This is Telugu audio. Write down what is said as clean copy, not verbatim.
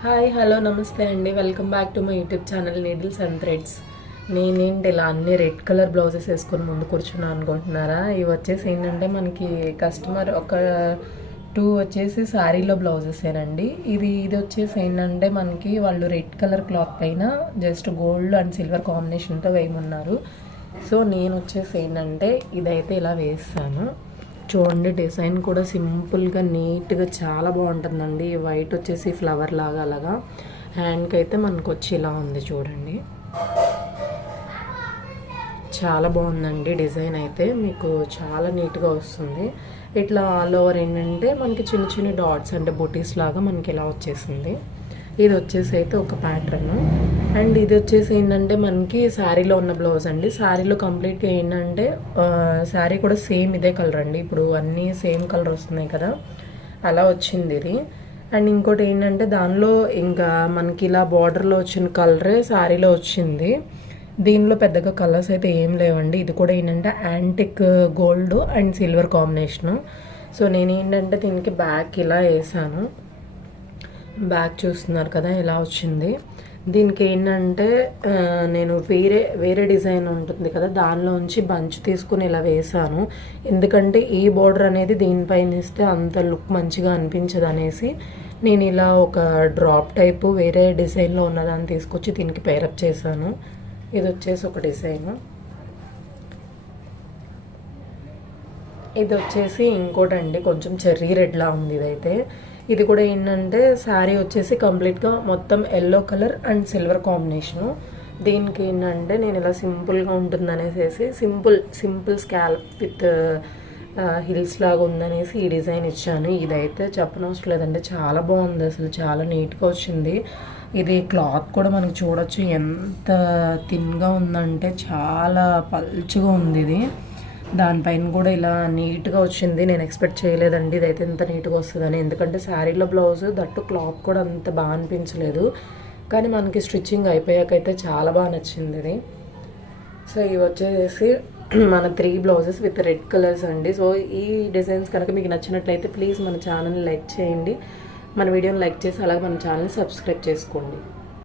హాయ్ హలో నమస్తే అండి. Welcome back to my YouTube channel needles and threads. నేనేంటి ఇలా అన్ని రెడ్ కలర్ బ్లౌజెస్ వేసుకొని ముందు కూర్చున్నాను అనుకుంటున్నారా? ఇవి వచ్చేసి ఏంటంటే మనకి కస్టమర్ ఒక 2 వచ్చేసి శారీలో బ్లౌజెసేనండి. ఇది వచ్చేసి ఏంటంటే మనకి వాళ్ళు రెడ్ కలర్ క్లాత్ పైన జస్ట్ గోల్డ్ అండ్ సిల్వర్ కాంబినేషన్తో వేయమన్నారు. సో నేను వచ్చేసి ఏంటంటే ఇదైతే ఇలా వేస్తాను. చూడండి, డిజైన్ కూడా సింపుల్గా నీట్గా చాలా బాగుంటుందండి. వైట్ వచ్చేసి ఫ్లవర్ లాగా అలాగా హ్యాండ్కి అయితే మనకు వచ్చి ఇలా ఉంది చూడండి. చాలా బాగుందండి డిజైన్ అయితే, మీకు చాలా నీట్గా వస్తుంది. ఇట్లా ఆల్ ఓవర్ ఏంటంటే మనకి చిన్న చిన్న డాట్స్ అంటే బొటీస్ లాగా మనకి ఇలా వచ్చేసింది. ఇది వచ్చేసి అయితే ఒక ప్యాటర్న్. అండ్ ఇది వచ్చేసి ఏంటంటే మనకి శారీలో ఉన్న బ్లౌజ్ అండి. శారీలో కంప్లీట్గా ఏంటంటే శారీ కూడా సేమ్ ఇదే కలర్ అండి. ఇప్పుడు అన్నీ సేమ్ కలర్ వస్తున్నాయి కదా, అలా వచ్చింది ఇది. అండ్ ఇంకోటి ఏంటంటే దానిలో ఇంకా మనకి ఇలా బార్డర్లో వచ్చిన కలరే శారీలో వచ్చింది. దీనిలో పెద్దగా కలర్స్ అయితే ఏం లేవండి. ఇది కూడా ఏంటంటే antique gold and silver combination. So నేను ఏంటంటే దీనికి బ్యాక్ ఇలా వేసాను. బ్యాక్ చూస్తున్నారు కదా ఎలా వచ్చింది. దీనికి ఏంటంటే నేను వేరే డిజైన్ ఉంటుంది కదా, దానిలోంచి బంచ్ తీసుకుని ఇలా వేసాను. ఎందుకంటే ఈ బోర్డర్ అనేది దీనిపైన ఇస్తే అంత లుక్ మంచిగా అనిపించదు అనేసి నేను ఇలా ఒక డ్రాప్ టైపు వేరే డిజైన్లో ఉన్నదాన్ని తీసుకొచ్చి దీనికి పేరప్ చేశాను. ఇది వచ్చేసి ఒక డిజైన్. ఇది వచ్చేసి ఇంకోటండి, కొంచెం చెర్రీ రెడ్లా ఉంది ఇదైతే. ఇది కూడా ఏంటంటే శారీ వచ్చేసి కంప్లీట్గా మొత్తం yellow colour and silver combination. దీనికి ఏంటంటే నేను ఇలా సింపుల్గా ఉంటుంది అనేసి సింపుల్ స్కాల్ప్ విత్ హిల్స్ లాగా ఉందనేసి ఈ డిజైన్ ఇచ్చాను. ఇదైతే చెప్పనవసరం లేదంటే చాలా బాగుంది, అసలు చాలా నీట్గా వచ్చింది. ఇది క్లాత్ కూడా మనకు చూడొచ్చు ఎంత థిన్గా ఉందంటే చాలా పల్చగా ఉంది ఇది. దానిపైన కూడా ఇలా నీట్గా వచ్చింది. నేను ఎక్స్పెక్ట్ చేయలేదండి ఇదైతే ఇంత నీట్గా వస్తుందని. ఎందుకంటే శారీలో బ్లౌజ్ దట్టు క్లాత్ కూడా అంత బాగా అనిపించలేదు, కానీ మనకి స్టిచ్చింగ్ అయిపోయాకైతే చాలా బాగా నచ్చింది ఇది. సో ఇవి వచ్చేసి మన 3 బ్లౌజెస్ విత్ రెడ్ కలర్స్ అండి. సో ఈ డిజైన్స్ కనుక మీకు నచ్చినట్లయితే ప్లీజ్ మన ఛానల్ని లైక్ చేయండి, మన వీడియోని లైక్ చేసి అలాగే మన ఛానల్ని సబ్స్క్రైబ్ చేసుకోండి.